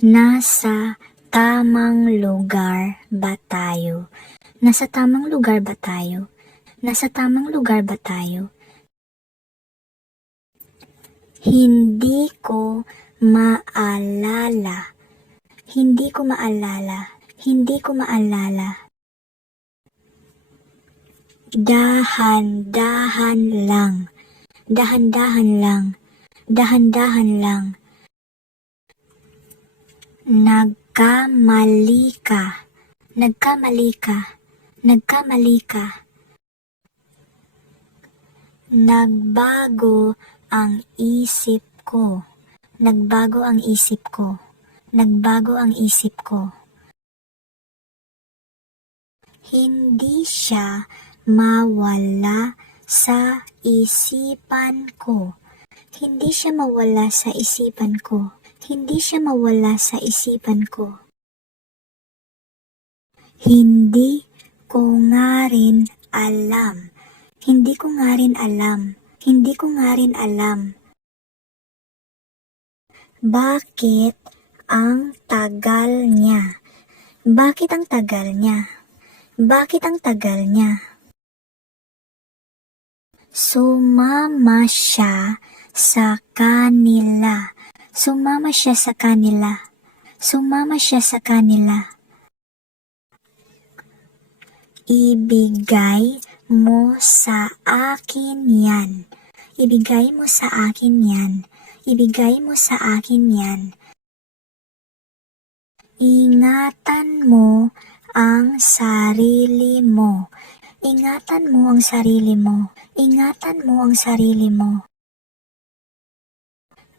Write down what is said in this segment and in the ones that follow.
Nasa tamang lugar ba tayo? Nasa tamang lugar ba tayo? Nasa tamang lugar ba tayo? Hindi ko maalala. Hindi ko maalala. Hindi ko maalala. Dahan-dahan lang. Dahan-dahan lang. Dahan-dahan lang. Nagkamali ka. Nagkamali ka. Nagkamali ka. Nagbago ang isip ko. Nagbago ang isip ko. Nagbago ang isip ko. Hindi siya mawala sa isipan ko. Hindi siya mawala sa isipan ko. Hindi siya mawala sa isipan ko. Hindi ko nga rin alam. Hindi ko nga rin alam. Hindi ko nga rin alam. Bakit ang tagal niya? Bakit ang tagal niya? Bakit ang tagal niya? Sumama siya sa kanila. Sumama siya sa kanila. Sumama siya sa kanila. Ibigay mo sa akin yan. Ibigay mo sa akin yan. Ibigay mo sa akin yan. Ingatan mo ang sarili mo. Ingatan mo ang sarili mo. Ingatan mo ang sarili mo.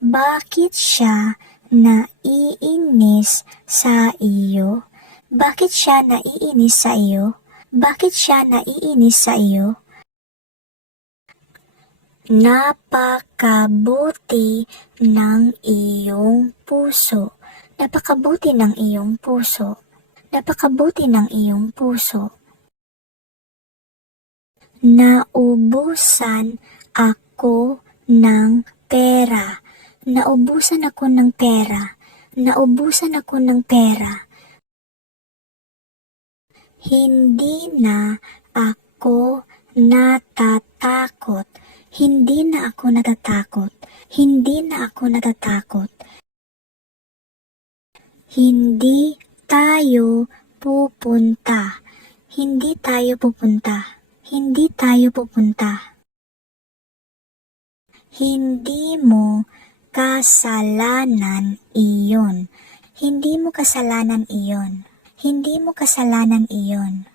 Bakit siya naiinis sa iyo? Bakit siya naiinis sa iyo? Bakit siya naiinis sa iyo? Napakabuti ng iyong puso. Napakabuti ng iyong puso. Napakabuti ng iyong puso. Naubusan ako ng pera. Naubusan ako ng pera. Naubusan ako ng pera. Hindi na ako natatakot. Hindi na ako natatakot. Hindi na ako natatakot. Hindi tayo pupunta. Hindi tayo pupunta. Hindi tayo pupunta. Hindi mo kasalanan iyon. Hindi mo kasalanan iyon. Hindi mo kasalanan iyon.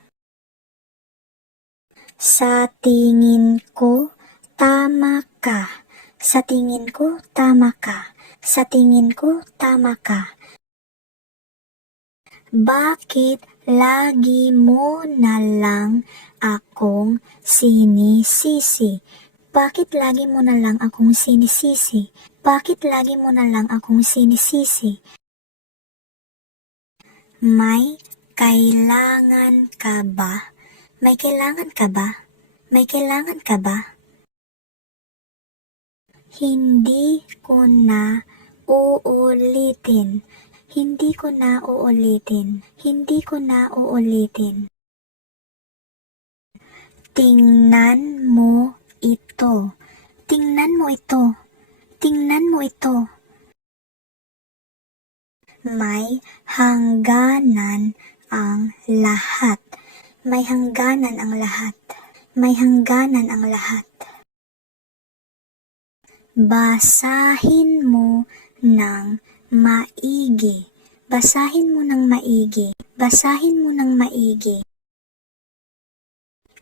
Sa tingin ko, tama ka. Sa tingin ko, tama ka. Sa tingin ko, tama ka. Bakit lagi mo na lang akong sinisisi? Bakit lagi mo na lang akong sinisisi? Bakit lagi mo na lang akong sinisisi? May kailangan ka ba? May kailangan ka ba? May kailangan ka ba? Hindi ko na uulitin. Hindi ko na uulitin. Hindi ko na uulitin. Tingnan mo ito. Tingnan mo ito. Tingnan mo ito. May hangganan ang lahat. May hangganan ang lahat. May hangganan ang lahat. Basahin mo ng maigi. Basahin mo ng maigi. Basahin mo ng maigi.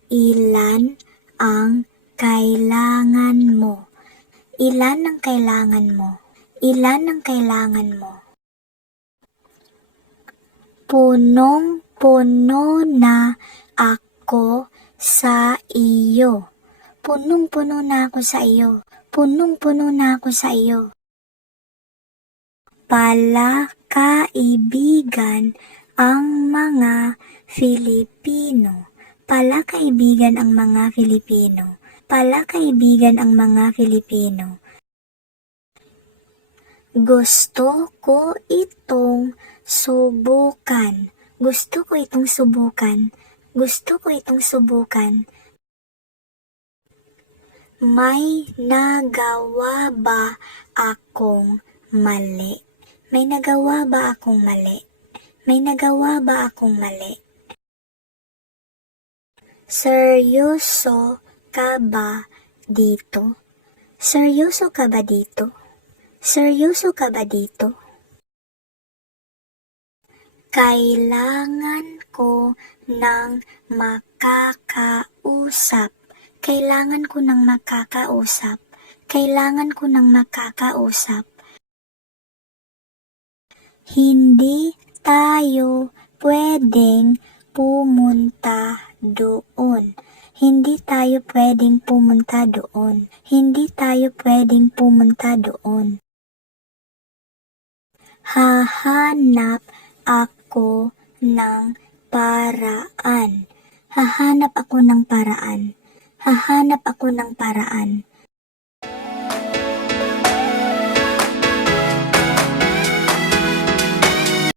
Ilan ang kailangan mo? Ilan ang kailangan mo? Ilan ang kailangan mo? Punong-puno na ako sa iyo. Punong-puno na ako sa iyo. Punong-puno na ako sa iyo. Palakaibigan ang mga Filipino. Palakaibigan ang mga Filipino. Palakaibigan ang mga Filipino. Gusto ko itong subukan. Gusto ko itong subukan. Gusto ko itong subukan. May nagawa ba akong mali? May nagawa ba akong mali? May nagawa ba akong mali? Seryoso ka ba dito? Seryoso ka ba dito? Seryoso ka ba dito? Kailangan ko ng makakausap. Kailangan ko ng makakausap. Kailangan ko ng makakausap. Hindi tayo pwedeng pumunta doon. Hindi tayo pwedeng pumunta doon. Hindi tayo pwedeng pumunta doon. Hahanap ako ng paraan. Hahanap ako ng paraan. Hahanap ako ng paraan.